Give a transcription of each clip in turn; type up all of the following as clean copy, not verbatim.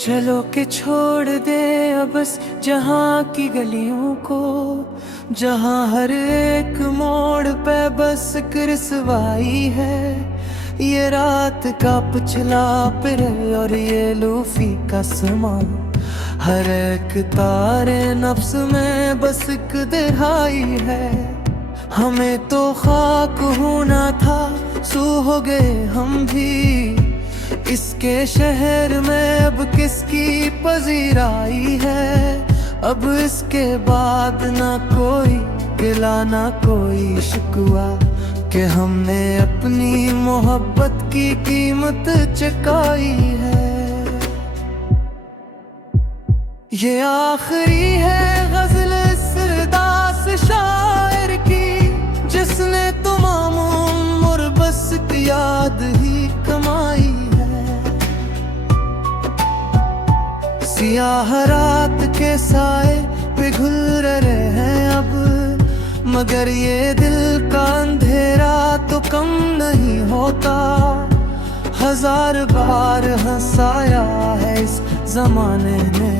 चलो के छोड़ दे अब बस जहाँ की गलियों को, जहाँ हर एक मोड़ पे बस रसवाई है। ये रात का पिछला पिर और ये लूफी का समा, हर एक तारे नफ्स में बस एक दिहाई है। हमें तो खाक होना था, सू हो गए हम भी। इसके शहर में अब किसकी पजीराई है। अब इसके बाद ना कोई गिला ना कोई शिकवा, कि हमने अपनी मोहब्बत की कीमत चुकाई है। ये आखिरी है गजल इस दास शायर की, जिसने तमाम उम्र बस याद ही कमाई है। सियाह रात के साए पिघल रहे हैं अब, मगर ये दिल का अंधेरा तो कम नहीं होता। हजार बार हंसाया है इस जमाने ने,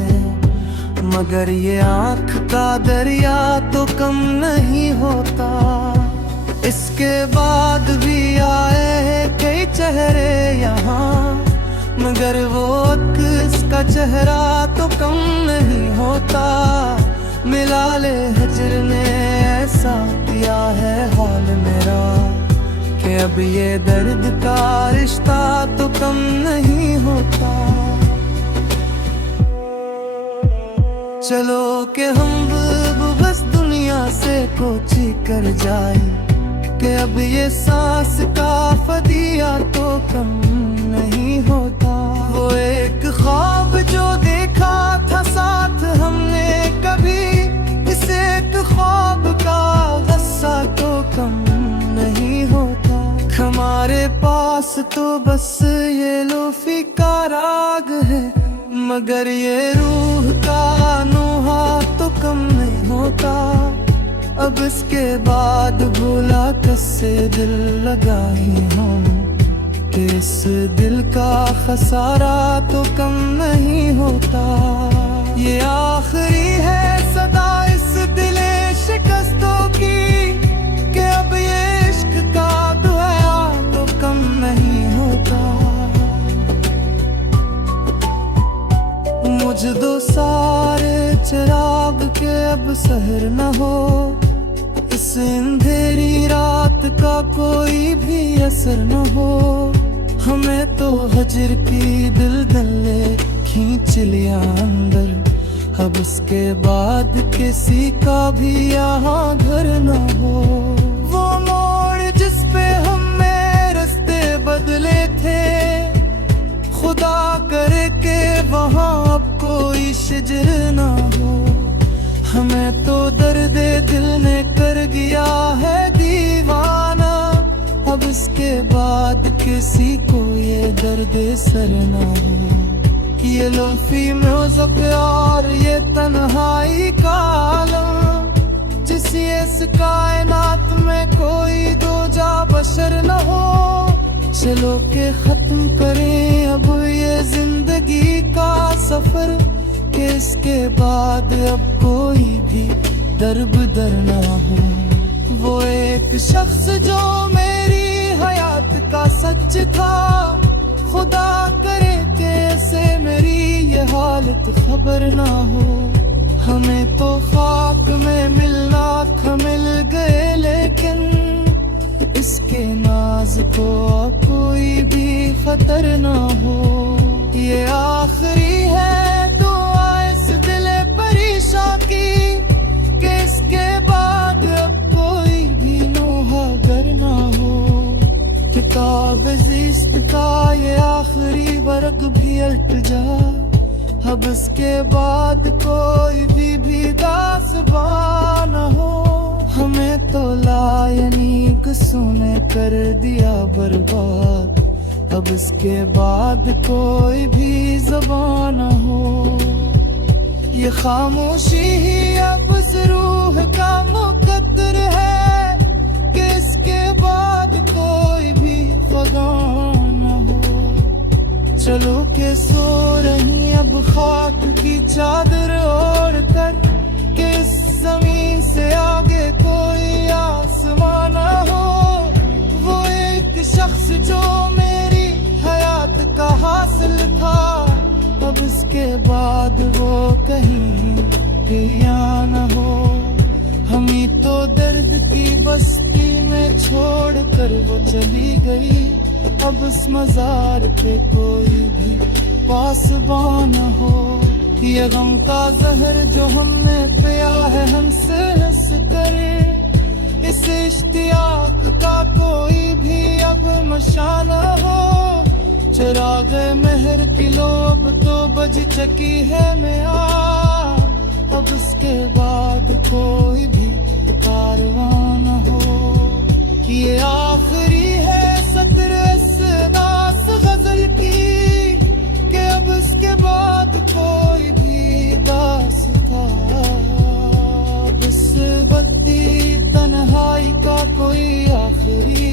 मगर ये आँख का दरिया तो कम नहीं होता। इसके बाद भी आए हैं कई चेहरे यहाँ, मगर वो इसका चेहरा तो कम नहीं होता। मिला ले हिजर ने ऐसा किया है हाल मेरा, कि अब ये दर्द का रिश्ता तो कम नहीं होता। चलो के हम बस दुनिया से कोची कर जाए, कि अब ये सांस का फदिया तो कम नहीं होता। वो एक ख्वाब जो देखा था साथ हमने कभी, इस एक ख्वाब का गस्सा तो कम नहीं होता। हमारे पास तो बस ये लोफी का राग है, मगर ये रूह का नोहा तो कम नहीं होता। अब इसके बाद भूला कैसे दिल लगाई हम, कि इस दिल का खसारा तो कम नहीं होता। ये आखिरी है सदा इस दिले शिकस्तों की, कि अब ये इश्क का दुआ तो कम नहीं होता। मुझ दो सारे चिराग के अब सहर न हो, इस अंधेरी रात का कोई भी असर न हो। हमें तो हजर की दिल खींच लिया अंदर, अब उसके बाद किसी का भी यहाँ घर न हो। वो मोड़ जिस पे हमने रास्ते बदले थे, खुदा करे के वहाँ अब कोई शिजर न हो। हमें तो दर्द दिल ने कर गया है दीवाना, अब इसके बाद किसी को ये दर्द सर न हो। ये लोफी म्यूजिक और ये तन्हाई का आलम, जिस इस कायनात में कोई दो जा बशर न हो। चलो के खत्म करें अब ये जिंदगी का सफर, कि इसके बाद अब कोई भी दर न हो। वो एक शख्स जो मेरी हयात का सच था, खुदा करे कि ऐसे मेरी ये हालत खबर ना हो। हमें तो खाक में मिलना मिल गए, लेकिन इसके नाज को कोई भी खतर ना हो। ये आखिरी है दुआ इस दिले परेशान की, कि इसके बाद अब कोई भी नोहा गर ना हो। किताब ज़िस्त का ये आखिरी वर्ग भी अल्ट जा, अब इसके बाद कोई भी दासबां न हो। हमें तो लायनी गुस्सों ने कर दिया बर्बाद, अब इसके बाद कोई भी ज़बान न हो। ये खामोशी ही अब इस रूह का मुकद्दर है, कि इसके बाद कोई भी ख़ुदा न हो। चलो के सो रही अब खाक की चादर ओढ़ कर, कि इस जमीन से आगे कोई आसमान ना हो। वो एक शख्स जो मेरी हयात का हासिल था, अब इसके बाद वो कहीं भी न हो। हमें तो दर्द की बस्ती में छोड़ कर वो चली गई, अब उस मजार पे कोई भी पासबां न हो। ये गम का जहर जो हमने पिया है हमसे हंस करे, इस इश्तियाक का कोई भी अब मशा न हो। चिराग मेहर की लोब तो बज चकी है मियां, अब उसके बाद कोई भी कारवां न हो। ये आखिरी है सत्र इस दास गजल की, कि अब इसके बाद कोई भी दास्तां, अब इस बद्दी तन्हाई का कोई आखिरी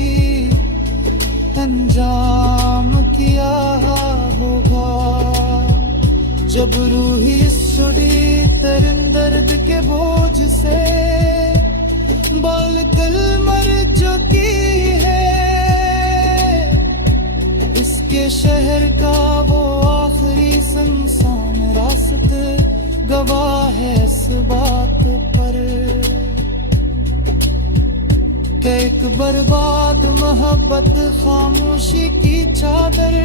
अंजाम किया होगा। जब रूही सुड़ी तरिन दर्द के बोझ से, बाल कल मर चुकी है। इसके शहर का वो आखिरी सुनसान रास्ते गवाह है इस बात पर, कि एक बर्बाद मोहब्बत खामोशी की चादर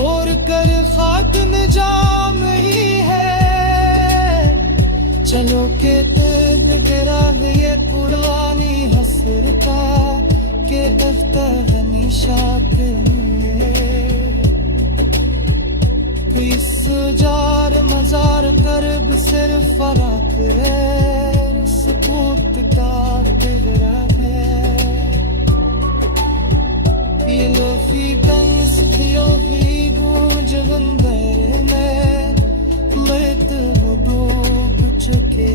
और कर खाक में जाम ही है। चलो के तेग गिरा है ये पुरानी हसरता, के अफ्तागनी शात इस जार मजार करब सिर्फ फराक है, सुकूत का बिगड़ा है। ये लोफी कंग सुखियो भी गूंज बंदर में, बैत वो डूब चुके